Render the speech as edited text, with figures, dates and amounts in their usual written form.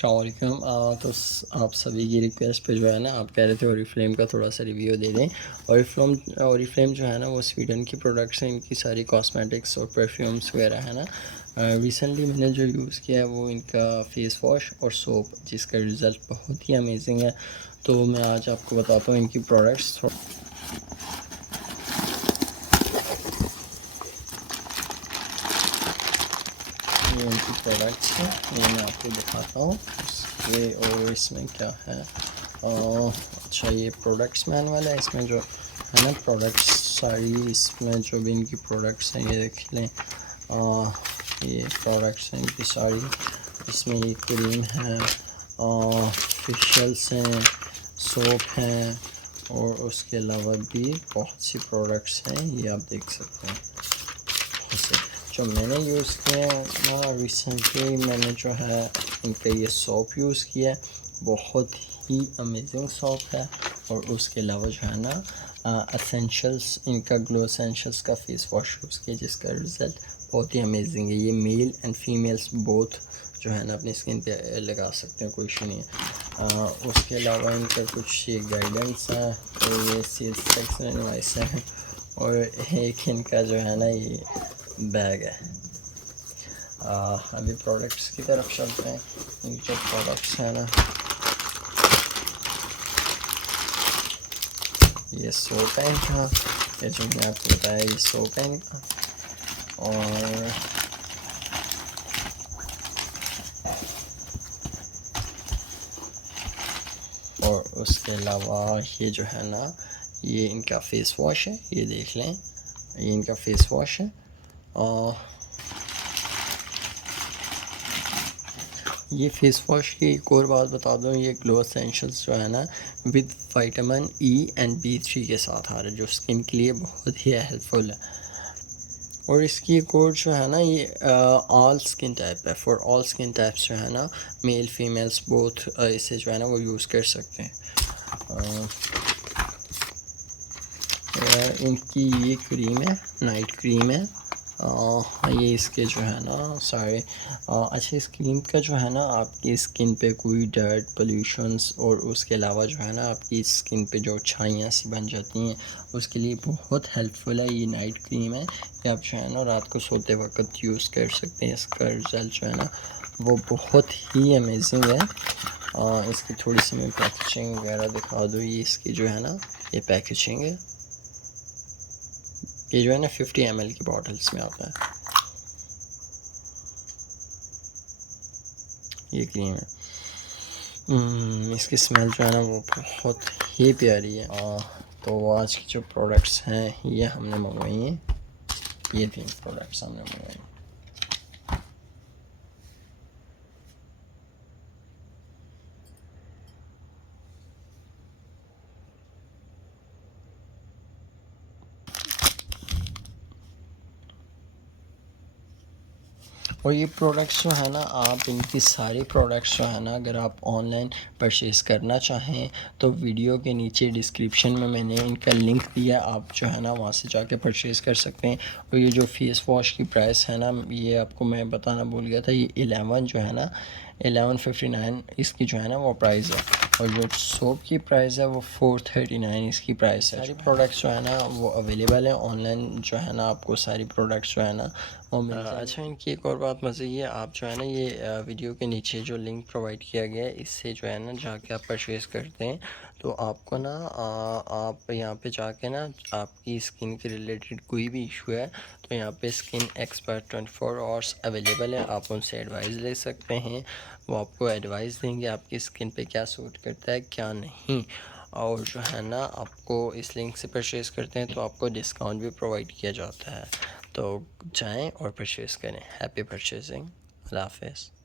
अस्सलाम वालेकुम। आप सभी की रिक्वेस्ट पे जो है ना, आप कह रहे थे ओरीफ्लेम का थोड़ा सा रिव्यू दे दें। ओरीफ्लेम जो है ना वो स्वीडन की प्रोडक्ट्स हैं, इनकी सारी कॉस्मेटिक्स और परफ्यूम्स वगैरह है ना। रिसेंटली मैंने जो यूज़ किया है वो इनका फेस वॉश और सोप, जिसका रिज़ल्ट बहुत ही अमेजिंग है। तो मैं आज आपको बताता हूँ इनकी प्रोडक्ट्स। ये इनकी प्रोडक्ट्स हैं, ये मैं आपको दिखाता हूँ ये, और इसमें क्या है। अच्छा, ये प्रोडक्ट्स मैनुअल है। इसमें जो है ना प्रोडक्ट्स सारी, इसमें जो भी इनकी प्रोडक्ट्स हैं ये देख लें। ये प्रोडक्ट्स हैं इनकी सारी। इसमें ये क्रीम है, फेशियल्स हैं, सोप हैं, और उसके अलावा भी बहुत सी प्रोडक्ट्स हैं, ये आप देख सकते हैं। जो मैंने यूज़ किए हैं रिसेंटली, मैंने जो है इनका ये सोप यूज़ किया है, बहुत ही अमेजिंग सोप है। और उसके अलावा जो है ना एसेंशियल्स, इनका ग्लो एसेंशियल्स का फेस वॉश यूज़ किया, जिसका रिज़ल्ट बहुत ही अमेजिंग है। ये मेल एंड फीमेल्स बोथ जो है ना अपनी स्किन पे लगा सकते हैं, कोई इशू नहीं है। उसके अलावा इनका कुछ ये गाइडेंस है, तो ये सेल्स एडवाइस है। और एक इनका जो है ना ये बैग है। अभी प्रोडक्ट्स की तरफ चलते हैं। इनके जो प्रोडक्ट्स हैं ना, ये सोप है इनका, ये जो मैंने आपको बताया ये सोप है इनका। और उसके अलावा ये जो है ना ये इनका फेस वॉश है, ये देख लें, ये इनका फेस वॉश है। ये फेस वॉश की एक और बात बता दूँ, ये ग्लो एसेंशियल्स जो है ना with vitamin E and B3 के साथ आ रहा है, जो स्किन के लिए बहुत ही हेल्पफुल है। और इसकी एक और जो है ना ये ऑल स्किन टाइप है, फॉर ऑल स्किन टाइप्स जो है ना, मेल फीमेल्स बोथ इसे जो है ना वो यूज़ कर सकते हैं। इनकी ये क्रीम है, नाइट क्रीम है। ये इसके जो है ना सारे अच्छा, इस क्रीम का जो है ना आपकी स्किन पे कोई डर्ट पोल्यूशंस और उसके अलावा जो है ना आपकी स्किन पे जो छाइयाँ सी बन जाती हैं, उसके लिए बहुत हेल्पफुल है। ये नाइट क्रीम है, ये आप जो है ना रात को सोते वक्त यूज़ कर सकते हैं। इसका रिज़ल्ट जो है ना वो बहुत ही अमेजिंग है। इसकी थोड़ी सी मैं पैकेजिंग वगैरह दिखा दूँ। ये इसकी जो है ना ये पैकेजिंग है, ये जो है ना 50 ml की बॉटल्स में आता है। ये क्रीम है, इसकी स्मेल जो है ना वो बहुत ही प्यारी है। तो आज की जो प्रोडक्ट्स हैं ये हमने मंगवाई हैं, ये 3 प्रोडक्ट्स हमने मंगवाई हैं। और ये प्रोडक्ट्स जो है ना, आप इनकी सारी प्रोडक्ट्स जो है ना अगर आप ऑनलाइन परचेज़ करना चाहें तो वीडियो के नीचे डिस्क्रिप्शन में मैंने इनका लिंक दिया, आप जो है ना वहाँ से जाके परचेज़ कर सकते हैं। और ये जो फेस वॉश की प्राइस है ना, ये आपको मैं बताना भूल गया था, ये 11 जो है ना 1159 इसकी जो है ना वो प्राइस है। और जो सोप की प्राइस है वो 439 इसकी प्राइस है। सारी प्रोडक्ट्स जो है ना वो अवेलेबल है ऑनलाइन, जो है ना आपको सारी प्रोडक्ट्स जो है ना वो मिल जाएगी। अच्छा, इनकी एक और बात मज़े ये, आप जो है ना ये वीडियो के नीचे जो लिंक प्रोवाइड किया गया है, इससे जो है ना जाके आप परचेज़ करते हैं तो आपको ना आप यहाँ पे जाके ना आपकी स्किन के रिलेटेड कोई भी इशू है तो यहाँ पे स्किन एक्सपर्ट 24 आवर्स अवेलेबल है, आप उनसे एडवाइस ले सकते हैं। वो आपको एडवाइस देंगे आपकी स्किन पे क्या सूट करता है क्या नहीं। और जो है ना आपको इस लिंक से परचेज़ करते हैं तो आपको डिस्काउंट भी प्रोवाइड किया जाता है। तो जाएं और परचेज़ करें। Happy purchasing. अल्लाह हाफ़िज़।